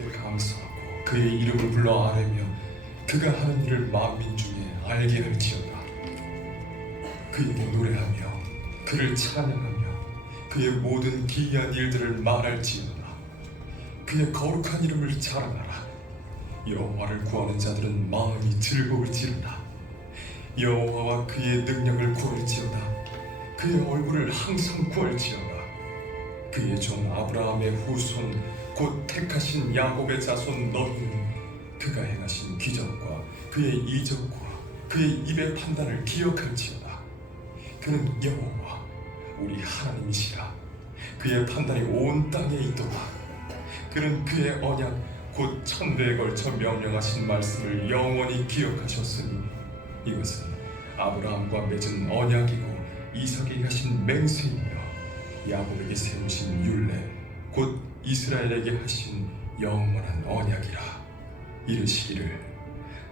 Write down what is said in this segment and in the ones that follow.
여호와께 감사하고 그의 이름을 불러 아뢰며 그가 하는 일을 만민 중에 알게 할지어다. 그에게 노래하며 그를 찬양하며 그의 모든 기이한 일들을 말할지어다. 그의 거룩한 이름을 자랑하라. 여호와를 구하는 자들은 마음이 즐거울지어다. 여호와와 그의 능력을 구할지어다. 그의 얼굴을 항상 구할지어다. 그의 종 아브라함의 후손 곧 택하신 야곱의 자손 너희는 그가 행하신 기적과 그의 이적과 그의 입의 판단을 기억할지어다. 그는 여호와 우리 하나님이시라. 그의 판단이 온 땅에 있도다. 그는 그의 언약 곧 천대에 걸쳐 명령하신 말씀을 영원히 기억하셨으니 이것은 아브라함과 맺은 언약이고 이삭에게 하신 맹세이며 야곱에게 세우신 율례 곧 이스라엘에게 하신 영원한 언약이라. 이르시기를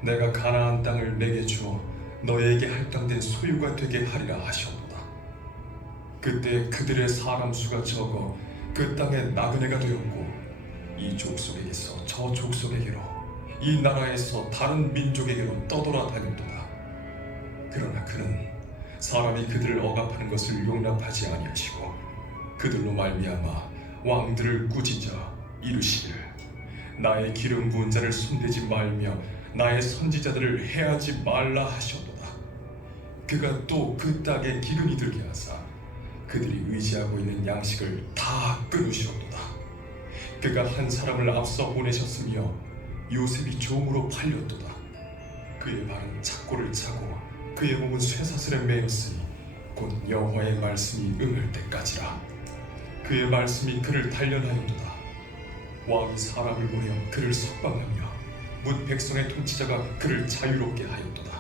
내가 가나안 땅을 내게 주어 너에게 할당된 소유가 되게 하리라 하셨도다. 그때 그들의 사람 수가 적어 그 땅에 나그네가 되었고 이 족속에게서 저 족속에게로 이 나라에서 다른 민족에게로 떠돌아다녔도다. 그러나 그는 사람이 그들을 억압하는 것을 용납하지 아니하시고 그들로 말미암아 왕들을 꾸짖어 이르시기를 나의 기름 부은 자를 손대지 말며 나의 선지자들을 해하지 말라 하셨도다. 그가 또 그 땅에 기근이 들게 하사 그들이 의지하고 있는 양식을 다 끊으시었도다. 그가 한 사람을 앞서 보내셨으며 요셉이 종으로 팔렸도다. 그의 발은 착고를 차고 그의 몸은 쇠사슬에 매였으니 곧 여호와의 말씀이 응할 때까지라. 그의 말씀이 그를 단련하였도다. 왕이 사람을 보내어 그를 석방하며 문 백성의 통치자가 그를 자유롭게 하였도다.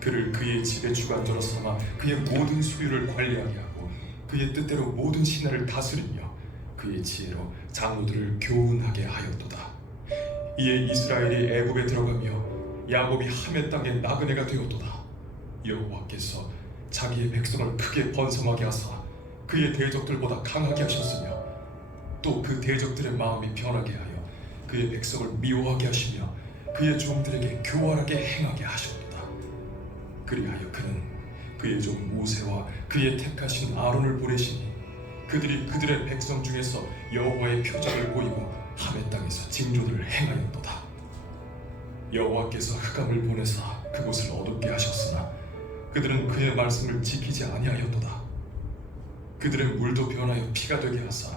그를 그의 집의 주관자로 삼아 그의 모든 소유를 관리하게 하고 그의 뜻대로 모든 신하를 다스리며 그의 지혜로 장로들을 교훈하게 하였도다. 이에 이스라엘이 애굽에 들어가며 야곱이 하멜 땅에 나그네가 되었도다. 여호와께서 자기의 백성을 크게 번성하게 하사 그의 대적들보다 강하게 하셨으며 또 그 대적들의 마음이 변하게 하여 그의 백성을 미워하게 하시며 그의 종들에게 교활하게 행하게 하셨도다. 그리하여 그는 그의 종 모세와 그의 택하신 아론을 보내시니 그들이 그들의 백성 중에서 여호와의 표적을 보이고 하멜 땅에서 징조들을 행하였도다. 여호와께서 흑암을 보내사 그곳을 어둡게 하셨으나 그들은 그의 말씀을 지키지 아니하였도다. 그들의 물도 변하여 피가 되게 하사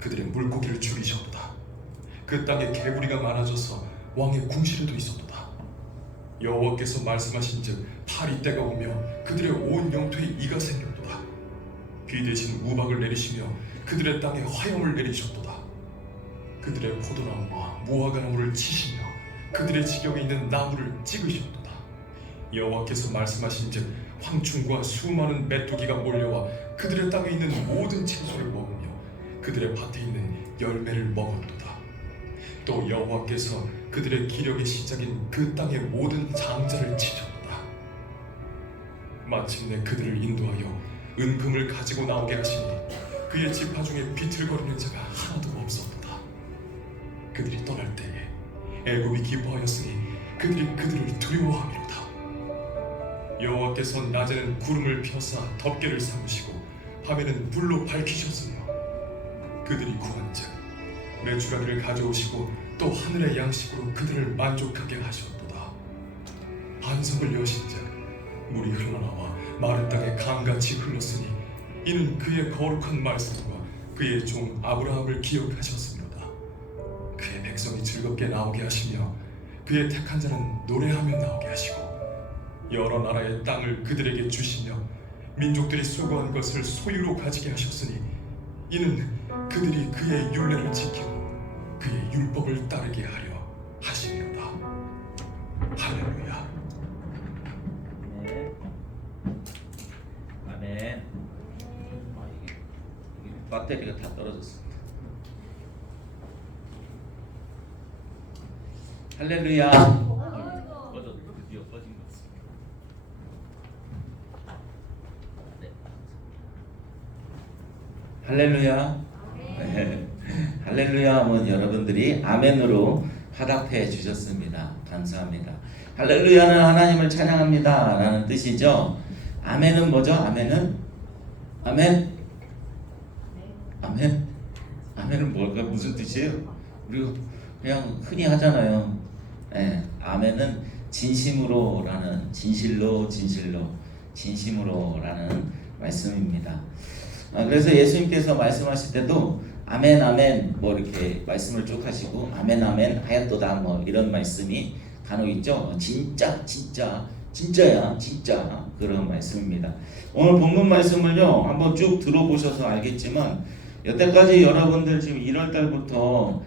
그들의 물고기를 죽이셨도다. 그 땅에 개구리가 많아져서 왕의 궁실에도 있었도다. 여호와께서 말씀하신즉 파리 때가 오며 그들의 온 영토에 이가 생겼도다. 비 대신 우박을 내리시며 그들의 땅에 화염을 내리셨도다. 그들의 포도나무와 무화과나무를 치시며 그들의 지경에 있는 나무를 찍으셨도다. 여호와께서 말씀하신즉 황충과 수많은 메뚜기가 몰려와 그들의 땅에 있는 모든 채소를 먹으며 그들의 밭에 있는 열매를 먹었도다. 또 여호와께서 그들의 기력의 시작인 그 땅의 모든 장자를 치셨도다. 마침내 그들을 인도하여 은금을 가지고 나오게 하시니 그의 지파 중에 비틀거리는 자가 하나도 없었도다. 그들이 떠날 때에 애굽이 기뻐하였으니 그들이 그들을 두려워하미로다. 여호와께서 낮에는 구름을 펴사 덮개를 삼으시고 밤에는 불로 밝히셨으며 그들이 구한즉 메추라기를 가져오시고 또 하늘의 양식으로 그들을 만족하게 하셨도다. 반석을 여신즉 물이 흘러나와 마른 땅에 강같이 흘렀으니 이는 그의 거룩한 말씀과 그의 종 아브라함을 기억하셨습니다. 그의 백성이 즐겁게 나오게 하시며 그의 택한 자는 노래하며 나오게 하시고 여러 나라의 땅을 그들에게 주시며 민족들이 수고한 것을 소유로 가지게 하셨으니 이는 그들이 그의 율례를 지키고 그의 율법을 따르게 하려 하시리로다. 할렐루야. 네. 아멘. 이게 배터리가 다 떨어졌습니다. 할렐루야. 꺼져 드디어 꺼진 것 같습니다. 네. 할렐루야. 네. 할렐루야 하면 여러분들이 아멘으로 화답해 주셨습니다. 감사합니다. 할렐루야는 하나님을 찬양합니다 라는 뜻이죠. 아멘은 뭐죠? 아멘은? 아멘? 아멘? 아멘은 뭘까? 무슨 뜻이에요? 우리가 그냥 흔히 하잖아요. 네, 아멘은 진심으로라는, 진실로 진심으로라는 말씀입니다. 그래서 예수님께서 말씀하실 때도 아멘 아멘 뭐 이렇게 말씀을 쭉 하시고 아멘 아멘 하였도다 뭐 이런 말씀이 간혹 있죠. 진짜야 진짜 그런 말씀입니다. 오늘 본문 말씀을요 한번 쭉 들어보셔서 알겠지만 여태까지 여러분들 지금 1월달부터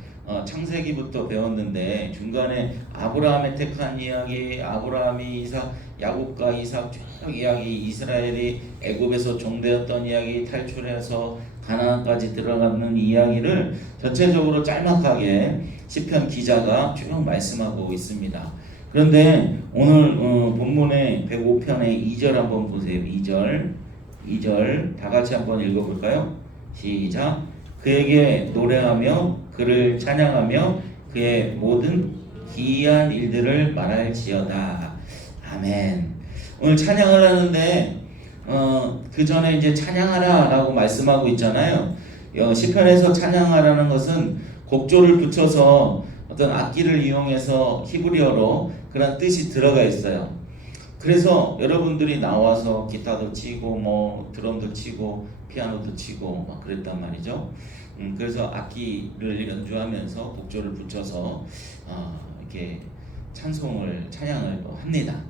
창세기부터 배웠는데 중간에 아브라함의 택한 이야기, 아브라함이 이삭, 야곱과 이삭 쭉 이야기, 이스라엘이 애굽에서 종되었던 이야기, 탈출해서 가나안까지 들어가는 이야기를 전체적으로 짤막하게 시편 기자가 쭉 말씀하고 있습니다. 그런데 오늘 본문의 105편의 2절 한번 보세요. 2절 다 같이 한번 읽어볼까요? 시작. 그에게 노래하며 그를 찬양하며 그의 모든 기이한 일들을 말할지어다. 아멘. 오늘 찬양을 하는데 그 전에 이제 찬양하라라고 말씀하고 있잖아요. 시편에서 찬양하라는 것은 곡조를 붙여서 어떤 악기를 이용해서 히브리어로 그런 뜻이 들어가 있어요. 그래서 여러분들이 나와서 기타도 치고 뭐 드럼도 치고 피아노도 치고 막 그랬단 말이죠. 그래서 악기를 연주하면서 곡조를 붙여서 이렇게 찬양을 합니다.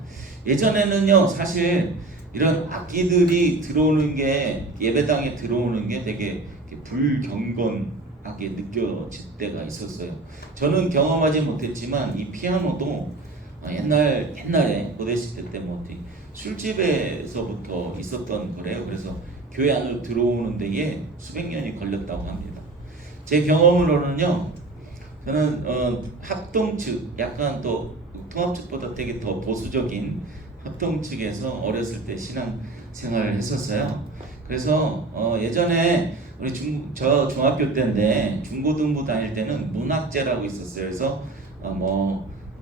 예전에는요 사실 이런 악기들이 들어오는 게 예배당에 들어오는 게 되게 불경건하게 느껴질 때가 있었어요. 저는 경험하지 못했지만 이 피아노도 옛날에 고대 시대 때 뭐 술집에서부터 있었던 거래요. 그래서 교회 안으로 들어오는 데에 수백 년이 걸렸다고 합니다. 제 경험으로는요, 저는 합동 측, 약간 또 통합 측보다 되게 더 보수적인 합동 측에서 어렸을 때 신앙 생활을 했었어요. 그래서 예전에 저 중학교 때인데 중고등부 다닐 때는 문학제라고 있었어요. 그래서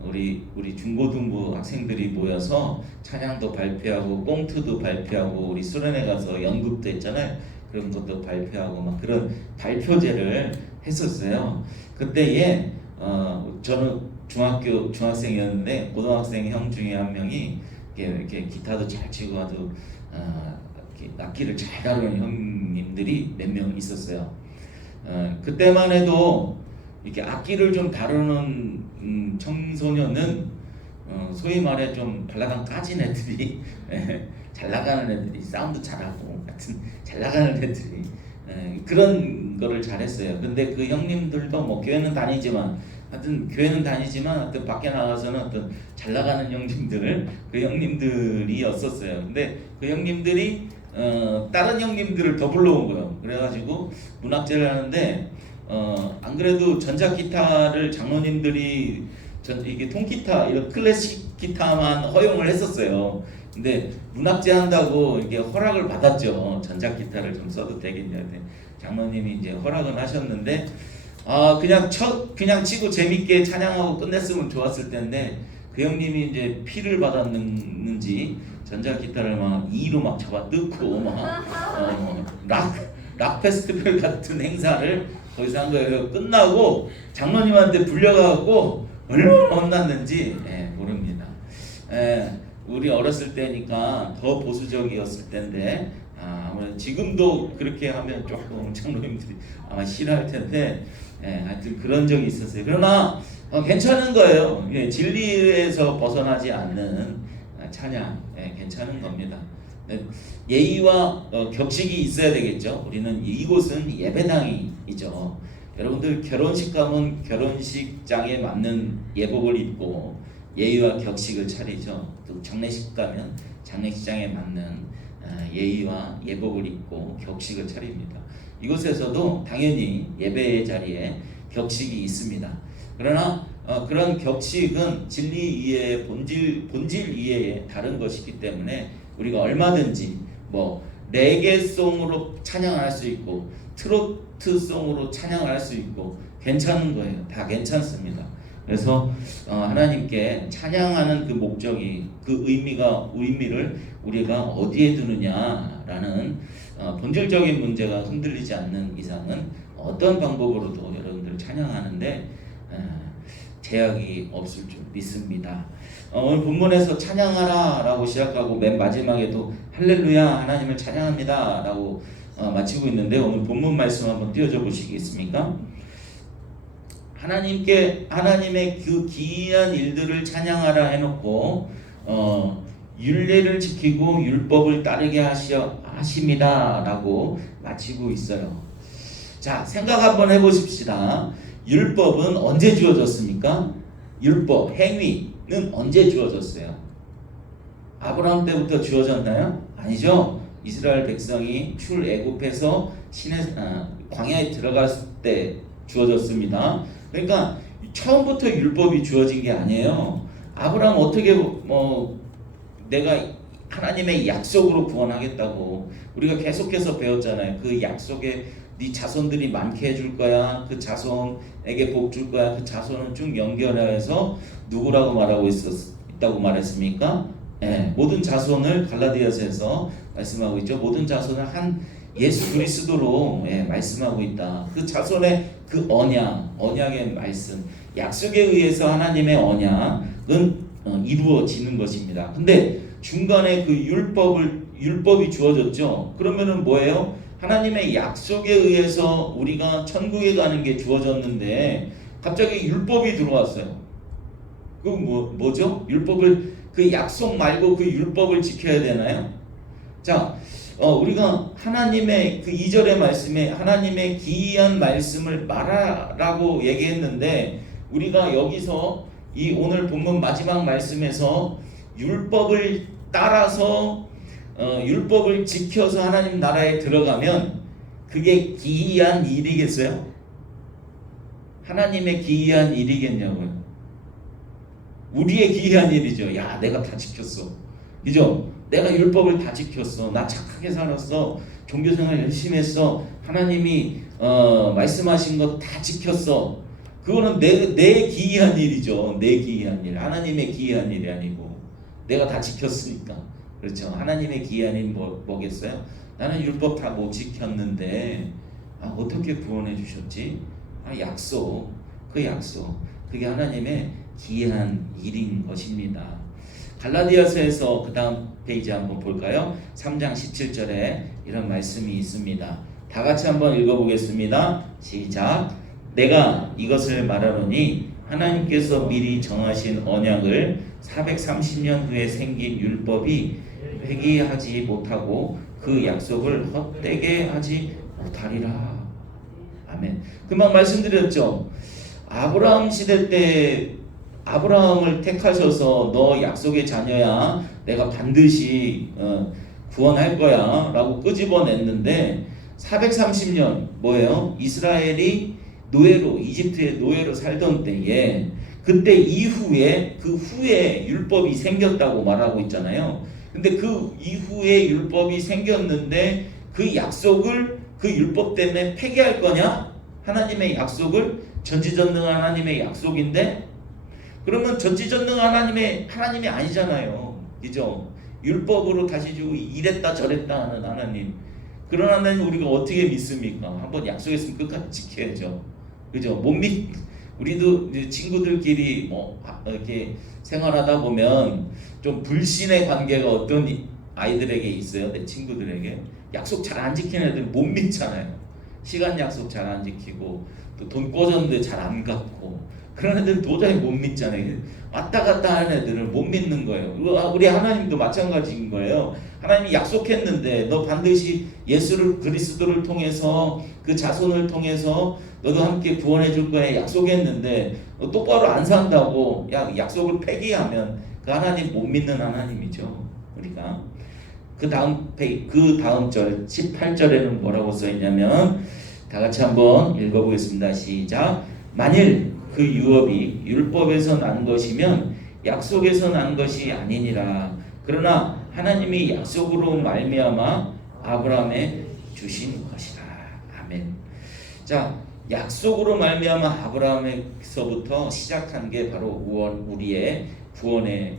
우리 중고등부 학생들이 모여서 찬양도 발표하고 꽁트도 발표하고 우리 수련회 가서 연극도 했잖아요. 그런 것도 발표하고 막 그런 발표제를 했었어요. 그때에 저는 중학생이었는데 고등학생 형 중에 한 명이 이렇게 기타도 잘 치고 아주 악기를 잘 다루는 형님들이 몇 명 있었어요. 그때만 해도 이렇게 악기를 좀 다루는 청소년은 소위 말해 좀 발라당 까진 애들이 잘 나가는 애들이 사운드 잘하고 같은 잘 나가는 애들이 그런 거를 잘했어요. 근데 그 형님들도 뭐 교회는 다니지만 하여튼 밖에 나가서는 어떤 잘 나가는 형님들 그 형님들이었었어요. 근데 그 형님들이 다른 형님들을 더 불러온 거예요. 그래가지고 문학제를 하는데 안 그래도 전자기타를 장로님들이 이게 통기타 이런 클래식 기타만 허용을 했었어요. 근데 문학제 한다고 이게 허락을 받았죠. 전자기타를 좀 써도 되겠냐. 장로님이 이제 허락은 하셨는데 그냥 치고 재밌게 찬양하고 끝냈으면 좋았을 텐데 그 형님이 이제 피를 받았는지 전자기타를 막 2로 막 잡아 뜯고 락 페스티벌 같은 행사를 거기서 한 거예요. 끝나고 장로님한테 불려가고 얼마나 혼났는지 모릅니다. 우리 어렸을 때니까 더 보수적이었을 텐데 아무래도 지금도 그렇게 하면 조금 장로님들이 아마 싫어할 텐데 하여튼 그런 적이 있었어요. 그러나 괜찮은 거예요. 진리에서 벗어나지 않는 찬양 괜찮은 겁니다. 예의와 격식이 있어야 되겠죠. 우리는 이곳은 예배당이죠. 여러분들 결혼식 가면 결혼식장에 맞는 예복을 입고 예의와 격식을 차리죠. 또 장례식 가면 장례식장에 맞는 예의와 예복을 입고 격식을 차립니다. 이곳에서도 당연히 예배의 자리에 격식이 있습니다. 그러나 그런 격식은 진리 이외의 본질 이외에 다른 것이기 때문에 우리가 얼마든지 뭐 레게송으로 찬양할 수 있고 히트송으로 찬양을 할 수 있고 괜찮은 거예요. 다 괜찮습니다. 그래서 하나님께 찬양하는 그 목적이 그 의미를 우리가 어디에 두느냐라는 본질적인 문제가 흔들리지 않는 이상은 어떤 방법으로도 여러분들 찬양하는데 제약이 없을 줄 믿습니다. 오늘 본문에서 찬양하라라고 시작하고 맨 마지막에도 할렐루야 하나님을 찬양합니다라고 마치고 있는데 오늘 본문 말씀 한번 띄워줘 보시겠습니까? 하나님의 그 기이한 일들을 찬양하라 해놓고 율례를 지키고 율법을 따르게 하십니다라고 마치고 있어요. 자, 생각 한번 해보십시다. 율법은 언제 주어졌습니까? 율법, 행위는 언제 주어졌어요? 아브라함 때부터 주어졌나요? 아니죠. 이스라엘 백성이 출애굽해서 광야에 들어갔을 때 주어졌습니다. 그러니까 처음부터 율법이 주어진 게 아니에요. 아브라함 어떻게 내가 하나님의 약속으로 구원하겠다고 우리가 계속해서 배웠잖아요. 그 약속에 네 자손들이 많게 해줄 거야. 그 자손에게 복 줄 거야. 그 자손은 쭉 연결해서 누구라고 말하고 있다고 말했습니까? 모든 자손을 갈라디아서에서 말씀하고 있죠. 모든 자손을 한 예수 그리스도로 말씀하고 있다. 그 자손의 그 언약의 말씀, 약속에 의해서 하나님의 언약은 이루어지는 것입니다. 근데 중간에 그 율법이 주어졌죠. 그러면은 뭐예요? 하나님의 약속에 의해서 우리가 천국에 가는 게 주어졌는데 갑자기 율법이 들어왔어요. 그 뭐죠? 그 약속 말고 그 율법을 지켜야 되나요? 자, 우리가 하나님의 그 2절의 말씀에 하나님의 기이한 말씀을 말하라고 얘기했는데 우리가 여기서 이 오늘 본문 마지막 말씀에서 율법을 따라서 율법을 지켜서 하나님 나라에 들어가면 그게 기이한 일이겠어요? 하나님의 기이한 일이겠냐고요? 우리의 기이한 일이죠. 야, 내가 다 지켰어. 그죠? 내가 율법을 다 지켰어. 나 착하게 살았어. 종교생활 열심히 했어. 하나님이 말씀하신 거 다 지켰어. 그거는 내 기이한 일이죠. 내 기이한 일. 하나님의 기이한 일이 아니고 내가 다 지켰으니까. 그렇죠. 하나님의 기이한 일이 뭐겠어요? 나는 율법 다 못 지켰는데 어떻게 구원해 주셨지? 약속. 그 약속. 그게 하나님의 기이한 일인 것입니다. 갈라디아서에서 그 다음 페이지 한번 볼까요? 3장 17절에 이런 말씀이 있습니다. 다 같이 한번 읽어보겠습니다. 시작. 내가 이것을 말하노니 하나님께서 미리 정하신 언약을 430년 후에 생긴 율법이 폐기하지 못하고 그 약속을 헛되게 하지 못하리라. 아멘. 금방 말씀드렸죠. 아브라함 시대 때 아브라함을 택하셔서 너 약속의 자녀야. 내가 반드시 구원할 거야 라고 끄집어냈는데 430년 뭐예요? 이스라엘이 이집트의 노예로 살던 때에 그때 이후에 그 후에 율법이 생겼다고 말하고 있잖아요. 근데 그 이후에 율법이 생겼는데 그 약속을 그 율법 때문에 폐기할 거냐? 하나님의 약속을 전지전능한 하나님의 약속인데 그러면 전지전능한 하나님이 아니잖아요. 그죠? 율법으로 다시 주고 이랬다 저랬다 하는 하나님. 그런 하나님 우리가 어떻게 믿습니까? 한번 약속했으면 끝까지 지켜야죠. 그죠? 우리도 친구들끼리 이렇게 생활하다 보면 좀 불신의 관계가 어떤 아이들에게 있어요. 내 친구들에게 약속 잘 안 지키는 애들 못 믿잖아요. 시간 약속 잘 안 지키고 또 돈 꿔줬는데 잘 안 갚고 그런 애들은 도저히 못 믿잖아요. 왔다 갔다 하는 애들을 못 믿는 거예요. 우리 하나님도 마찬가지인 거예요. 하나님이 약속했는데 너 반드시 예수를 그리스도를 통해서 그 자손을 통해서 너도 함께 구원해 줄 거야 약속했는데 너 똑바로 안 산다고 약속을 폐기하면 그 하나님 못 믿는 하나님이죠. 우리가 그 다음 절 18절에는 뭐라고 써 있냐면 다 같이 한번 읽어보겠습니다. 시작. 만일 그 유업이 율법에서 난 것이면 약속에서 난 것이 아니니라. 그러나 하나님이 약속으로 말미암아 아브라함에 주신 것이라. 아멘. 자, 약속으로 말미암아 아브라함에서부터 시작한 게 바로 우리의 구원의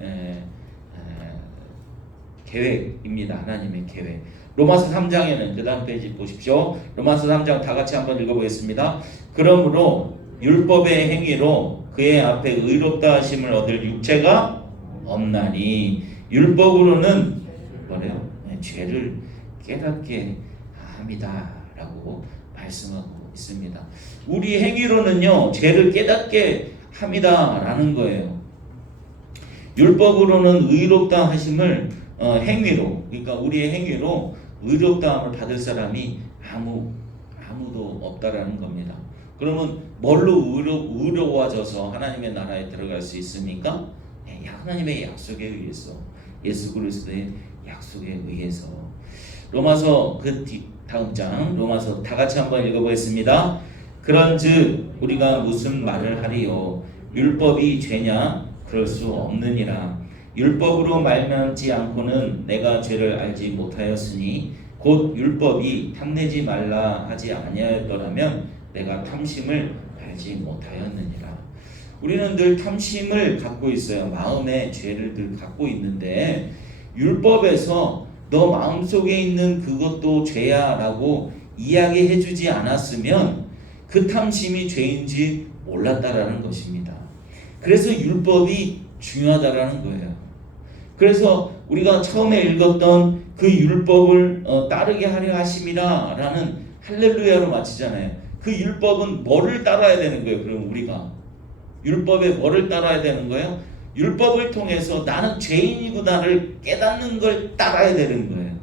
계획입니다. 하나님의 계획. 로마서 3장에는 그 다음 페이지 보십시오. 로마서 3장 다 같이 한번 읽어보겠습니다. 그러므로 율법의 행위로 그의 앞에 의롭다 하심을 얻을 육체가 없나니 율법으로는 뭐래요? 죄를 깨닫게 합니다 라고 말씀하고 있습니다. 우리 행위로는요 죄를 깨닫게 합니다 라는 거예요. 율법으로는 의롭다 하심을 행위로, 그러니까 우리의 행위로 의롭다함을 받을 사람이 아무도 없다라는 겁니다. 그러면 뭘로 의로워져서 하나님의 나라에 들어갈 수 있습니까? 하나님의 약속에 의해서, 예수 그리스도의 약속에 의해서. 로마서 다음 장 로마서 다 같이 한번 읽어보겠습니다. 그런즉 우리가 무슨 말을 하리요? 율법이 죄냐? 그럴 수 없느니라. 율법으로 말미암지 않고는 내가 죄를 알지 못하였으니 곧 율법이 탐내지 말라 하지 아니하였더라면 내가 탐심을 알지 못하였느니라. 우리는 늘 탐심을 갖고 있어요. 마음에 죄를 늘 갖고 있는데 율법에서 너 마음속에 있는 그것도 죄야 라고 이야기해 주지 않았으면 그 탐심이 죄인지 몰랐다라는 것입니다. 그래서 율법이 중요하다라는 거예요. 그래서 우리가 처음에 읽었던 그 율법을 따르게 하려 하심이라 라는 할렐루야로 마치잖아요. 그 율법은 뭐를 따라야 되는 거예요? 그럼 우리가 율법에 뭐를 따라야 되는 거예요? 율법을 통해서 나는 죄인이구나를 깨닫는 걸 따라야 되는 거예요.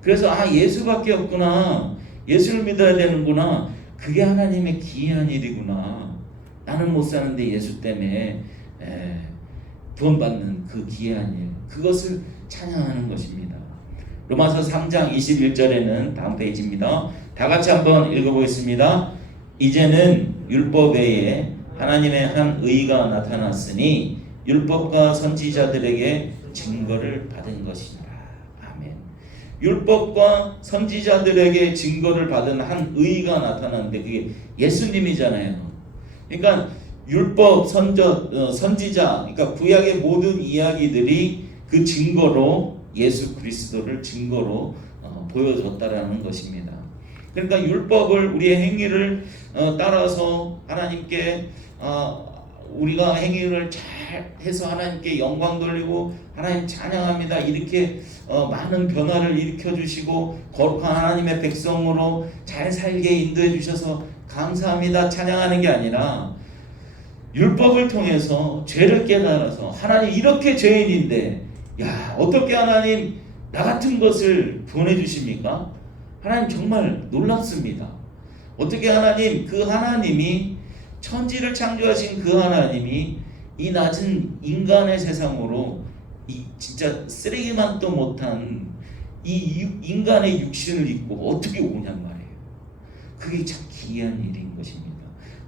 그래서 예수밖에 없구나, 예수를 믿어야 되는구나, 그게 하나님의 기이한 일이구나, 나는 못 사는데 예수 때문에 구원받는 그 기이한 일, 그것을 찬양하는 것입니다. 로마서 3장 21절에는 다음 페이지입니다. 다 같이 한번 읽어보겠습니다. 이제는 율법 외에 하나님의 한 의가 나타났으니 율법과 선지자들에게 증거를 받은 것이니라. 아멘. 율법과 선지자들에게 증거를 받은 한 의가 나타났는데 그게 예수님이잖아요. 그러니까 율법, 선지자, 그러니까 구약의 모든 이야기들이 그 증거로 예수 그리스도를 증거로 보여줬다라는 것입니다. 그러니까 율법을 우리의 행위를 따라서 하나님께 우리가 행위를 잘 해서 하나님께 영광 돌리고 하나님 찬양합니다 이렇게 많은 변화를 일으켜 주시고 거룩한 하나님의 백성으로 잘 살게 인도해 주셔서 감사합니다 찬양하는 게 아니라 율법을 통해서 죄를 깨달아서 하나님 이렇게 죄인인데 어떻게 하나님 나 같은 것을 구원해 주십니까? 하나님 정말 놀랍습니다. 어떻게 하나님, 그 하나님이 천지를 창조하신 그 하나님이 이 낮은 인간의 세상으로 이 진짜 쓰레기만도 못한 이 인간의 육신을 입고 어떻게 오냔 말이에요. 그게 참 기이한 일인 것입니다.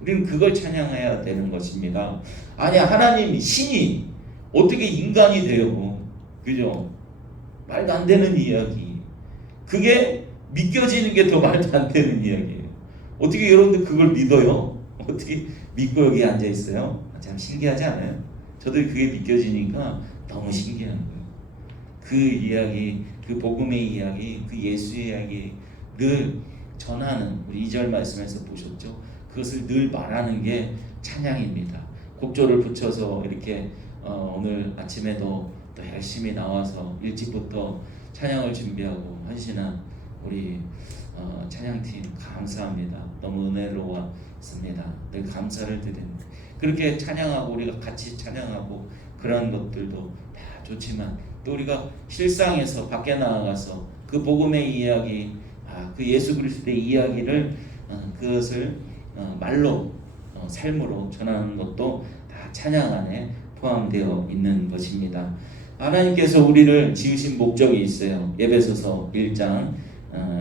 우리는 그걸 찬양해야 되는 것입니다. 아니 하나님 신이 어떻게 인간이 돼요? 그죠? 말도 안 되는 이야기. 그게 믿겨지는 게 더 말도 안 되는 이야기예요. 어떻게 여러분들 그걸 믿어요? 어떻게 믿고 여기 앉아 있어요? 참 신기하지 않아요? 저도 그게 믿겨지니까 너무 신기한 거예요. 그 이야기, 그 복음의 이야기, 그 예수의 이야기 늘 전하는 우리 2절 말씀에서 보셨죠? 그것을 늘 말하는 게 찬양입니다. 곡조를 붙여서 이렇게 오늘 아침에도 또 열심히 나와서 일찍부터 찬양을 준비하고 헌신한 우리 찬양팀 감사합니다. 너무 은혜로웠습니다. 늘 감사를 드립니다. 그렇게 찬양하고 우리가 같이 찬양하고 그런 것들도 다 좋지만 또 우리가 실상에서 밖에 나아가서 그 복음의 이야기, 그 예수 그리스도의 이야기를 그것을 말로 삶으로 전하는 것도 다 찬양 안에 포함되어 있는 것입니다. 하나님께서 우리를 지으신 목적이 있어요. 에베소서 1장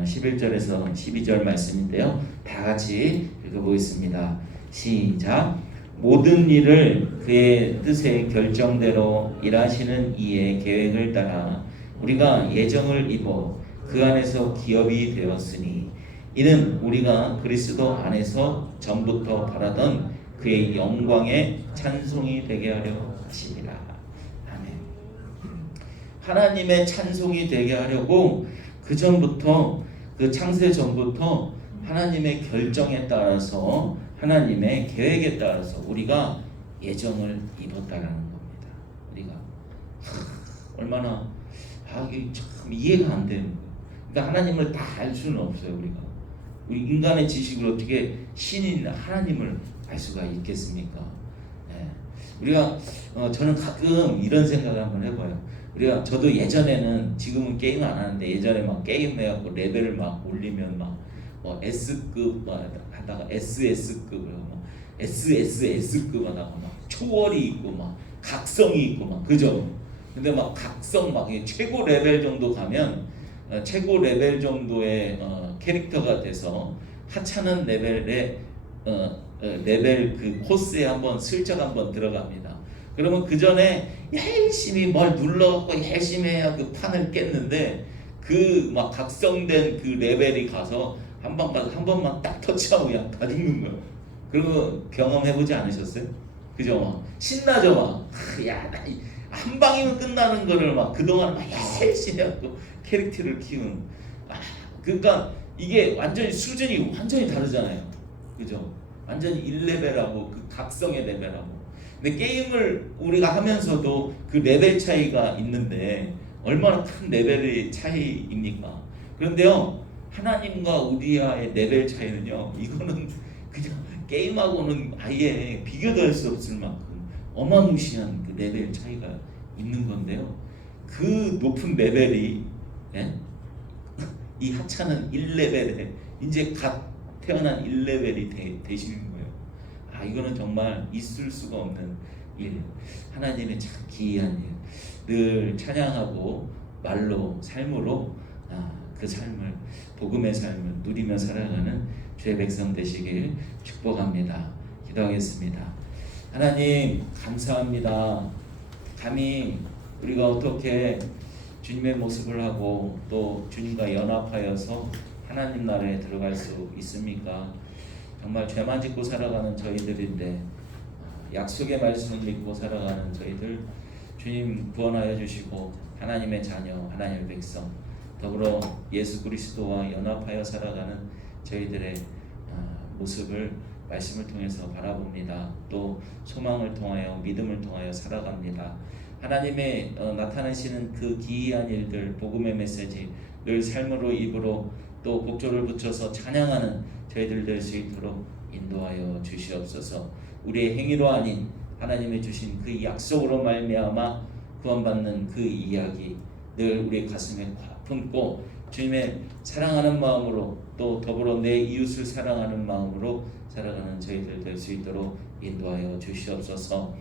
11절에서 12절 말씀인데요. 다 같이 읽어보겠습니다. 시작. 모든 일을 그의 뜻의 결정대로 일하시는 이의 계획을 따라 우리가 예정을 입어 그 안에서 기업이 되었으니 이는 우리가 그리스도 안에서 전부터 바라던 그의 영광의 찬송이 되게 하려 하심이라. 아멘. 하나님의 찬송이 되게 하려고 그 전부터, 그 창세 전부터 하나님의 결정에 따라서, 하나님의 계획에 따라서 우리가 예정을 입었다라는 겁니다. 우리가 얼마나 이게 참 이해가 안 되는 거예요. 그러니까 하나님을 다 알 수는 없어요. 우리 인간의 지식으로 어떻게 신인 하나님을 알 수가 있겠습니까? 네. 우리가 저는 가끔 이런 생각을 한번 해봐요. 저도 예전에는, 지금은 게임 안 하는데 예전에 막 게임 해갖고 레벨을 막 올리면 막 S급 막 하다가 SS급, 막 SSS급 하다가 막 초월이 있고 막 각성이 있고 막, 그죠? 근데 막 각성 막 최고 레벨 정도 가면 최고 레벨 정도의 캐릭터가 돼서 하찮은 레벨의 레벨 그 코스에 한번 슬쩍 한번 들어갑니다. 그러면 그 전에 열심히 뭘 눌러갖고 열심히 해야 그 판을 깼는데, 그 막 각성된 그 레벨이 가서 한 번만 딱 터치하고 그냥 다 죽는 거예요. 그리고 경험해보지 않으셨어요? 그죠? 막 신나죠? 막 한 방이면 끝나는 거를 막 그동안 막 열심히 해갖고 캐릭터를 키우는. 그러니까 이게 완전히 수준이 완전히 다르잖아요. 그죠? 완전히 1레벨하고 그 각성의 레벨하고. 근데 게임을 우리가 하면서도 그 레벨 차이가 있는데 얼마나 큰 레벨의 차이입니까? 그런데요, 하나님과 우리와의 레벨 차이는요, 이거는 그냥 게임하고는 아예 비교도 할 수 없을 만큼 어마무시한 그 레벨 차이가 있는 건데요. 그 높은 레벨이 이 하찮은 1레벨에 이제 갓 태어난 1레벨이 되시는 거예요. 이거는 정말 있을 수가 없는 일, 하나님의 참 기이한 일. 늘 찬양하고 말로, 삶으로 그 삶을, 복음의 삶을 누리며 살아가는 주의 백성 되시길 축복합니다. 기도하겠습니다. 하나님 감사합니다. 감히 우리가 어떻게 주님의 모습을 하고 또 주님과 연합하여서 하나님 나라에 들어갈 수 있습니까? 정말 죄만 짓고 살아가는 저희들인데, 약속의 말씀을 믿고 살아가는 저희들, 주님 구원하여 주시고 하나님의 자녀, 하나님의 백성, 더불어 예수 그리스도와 연합하여 살아가는 저희들의 모습을 말씀을 통해서 바라봅니다. 또 소망을 통하여, 믿음을 통하여 살아갑니다. 하나님의 나타내시는 그 기이한 일들, 복음의 메시지 늘 삶으로, 입으로 또 곡조를 붙여서 찬양하는 저희들 될 수 있도록 인도하여 주시옵소서. 우리의 행위로 아닌 하나님의 주신 그 약속으로 말미암아 구원받는 그 이야기 늘 우리의 가슴에 품고 주님의 사랑하는 마음으로, 또 더불어 내 이웃을 사랑하는 마음으로 살아가는 저희들 될 수 있도록 인도하여 주시옵소서.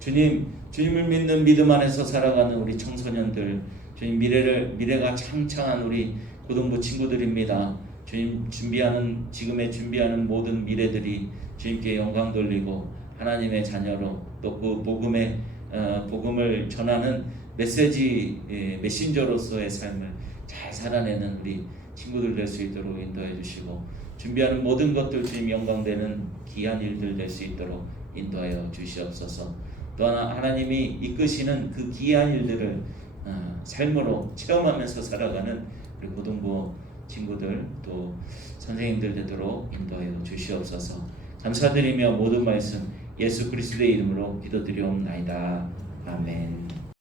주님을 믿는 믿음 안에서 살아가는 우리 청소년들, 주님 미래가 창창한 우리 고등부 친구들입니다. 주님 지금에 준비하는 모든 미래들이 주님께 영광 돌리고 하나님의 자녀로, 또 그 복음을 전하는 메신저로서의 삶을 잘 살아내는 우리 친구들 될 수 있도록 인도해 주시고, 준비하는 모든 것들 주님 영광되는 귀한 일들 될 수 있도록 인도하여 주시옵소서. 또한 하나님이 이끄시는 그 귀한 일들을 삶으로 체험하면서 살아가는 우리 고등부 친구들, 또 선생님들 되도록 인도하여 주시옵소서. 감사드리며 모든 말씀 예수 그리스도의 이름으로 기도드리옵나이다. 아멘.